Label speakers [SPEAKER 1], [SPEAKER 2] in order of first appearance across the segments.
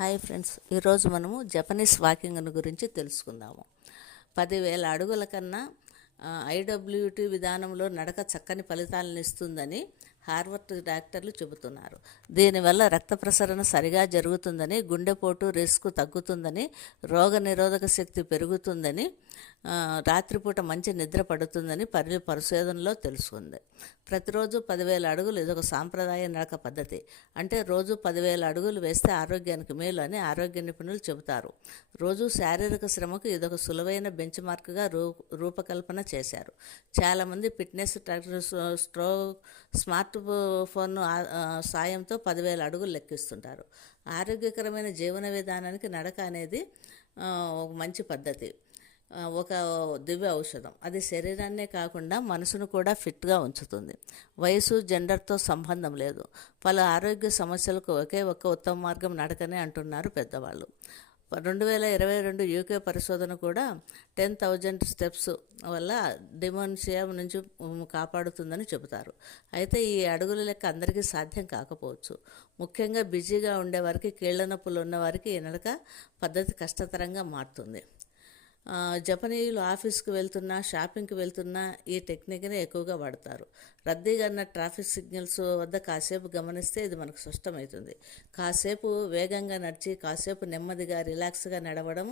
[SPEAKER 1] Hi friends ఈరోజు మనము Japanese walking గురించి తెలుసుకుందాము. పదివేల అడుగుల కన్నా ఐడబ్ల్యూటీ విధానంలో నడక చక్కని ఫలితాలను ఇస్తుందని హార్వర్డ్ డాక్టర్లు చెబుతున్నారు. దీనివల్ల రక్త ప్రసరణ సరిగా జరుగుతుందని గుండెపోటు రిస్క్ తగ్గుతుందని రోగ నిరోధక శక్తి పెరుగుతుందని రాత్రిపూట మంచి నిద్ర పడుతుందని పరి పరిశోధనలో తెలుసుకుంది. ప్రతిరోజు పదివేల అడుగులు ఇదొక సాంప్రదాయ నడక పద్ధతి. అంటే రోజు పదివేల అడుగులు వేస్తే ఆరోగ్యానికి మేలు అని ఆరోగ్య నిపుణులు చెబుతారు. రోజు శారీరక శ్రమకు ఇదొక సులువైన బెంచ్ మార్క్గా రూ రూపకల్పన చేశారు. చాలామంది ఫిట్నెస్ ట్రాక్టర్ స్ట్రో స్మార్ట్ ఫోన్ సాయంతో పదివేల అడుగులు లెక్కిస్తుంటారు. ఆరోగ్యకరమైన జీవన విధానానికి నడక అనేది ఒక మంచి పద్ధతి. ఒక దివ్య ఔషధం. అది శరీరాన్నే కాకుండా మనసును కూడా ఫిట్గా ఉంచుతుంది. వయసు జెండర్తో సంబంధం లేదు. పలు ఆరోగ్య సమస్యలకు ఒకే ఒక్క ఉత్తమ మార్గం నడకనే అంటున్నారు పెద్దవాళ్ళు. రెండు వేల ఇరవై రెండు యూకే పరిశోధన కూడా టెన్ థౌజండ్ స్టెప్స్ వల్ల డిమోన్షియా నుంచి కాపాడుతుందని చెబుతారు. అయితే ఈ అడుగుల లెక్క అందరికీ సాధ్యం కాకపోవచ్చు. ముఖ్యంగా బిజీగా ఉండేవారికి కీళ్ళ నొప్పులు ఉన్నవారికి ఈ నడక పద్ధతి కష్టతరంగా మారుతుంది. జపనీయులు ఆఫీస్కి వెళ్తున్నా షాపింగ్కి వెళ్తున్నా ఈ టెక్నిక్ని ఎక్కువగా వాడతారు. రద్దీగా ఉన్న ట్రాఫిక్ సిగ్నల్స్ వద్ద కాసేపు గమనిస్తే ఇది మనకు స్పష్టమవుతుంది. కాసేపు వేగంగా నడిచి కాసేపు నెమ్మదిగా రిలాక్స్గా నడవడం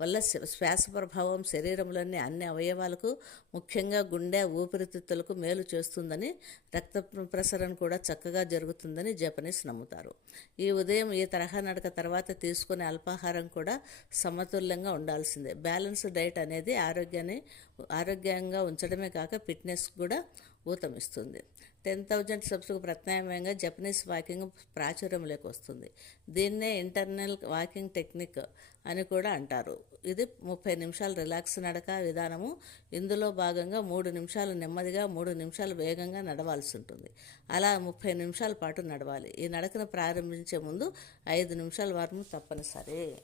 [SPEAKER 1] వల్ల శ్వాస ప్రభావం శరీరంలోని అన్ని అవయవాలకు ముఖ్యంగా గుండె ఊపిరితిత్తులకు మేలు చేస్తుందని రక్త ప్రసరణ కూడా చక్కగా జరుగుతుందని జపనీస్ నమ్ముతారు. ఈ ఉదయం ఈ తరహా నడక తర్వాత తీసుకునే అల్పాహారం కూడా సమతుల్యంగా ఉండాల్సిందే. బ్యాలెన్స్ డైట్ అనేది ఆరోగ్యాన్ని ఆరోగ్యంగా ఉంచడమే కాక ఫిట్నెస్ కూడా ఊతమిస్తుంది. టెన్ థౌజండ్ స్టెప్స్కు ప్రత్యామ్నాయంగా జపనీస్ వాకింగ్ ప్రాచుర్యంలోకి వస్తుంది. దీన్నే ఇంటర్నల్ వాకింగ్ టెక్నిక్ అని కూడా అంటారు. ఇది ముప్పై నిమిషాలు రిలాక్స్ నడక విధానము. ఇందులో భాగంగా మూడు నిమిషాలు నెమ్మదిగా మూడు నిమిషాలు వేగంగా నడవాల్సి ఉంటుంది. అలా ముప్పై నిమిషాల పాటు నడవాలి. ఈ నడకను ప్రారంభించే ముందు ఐదు నిమిషాల వారము తప్పనిసరి.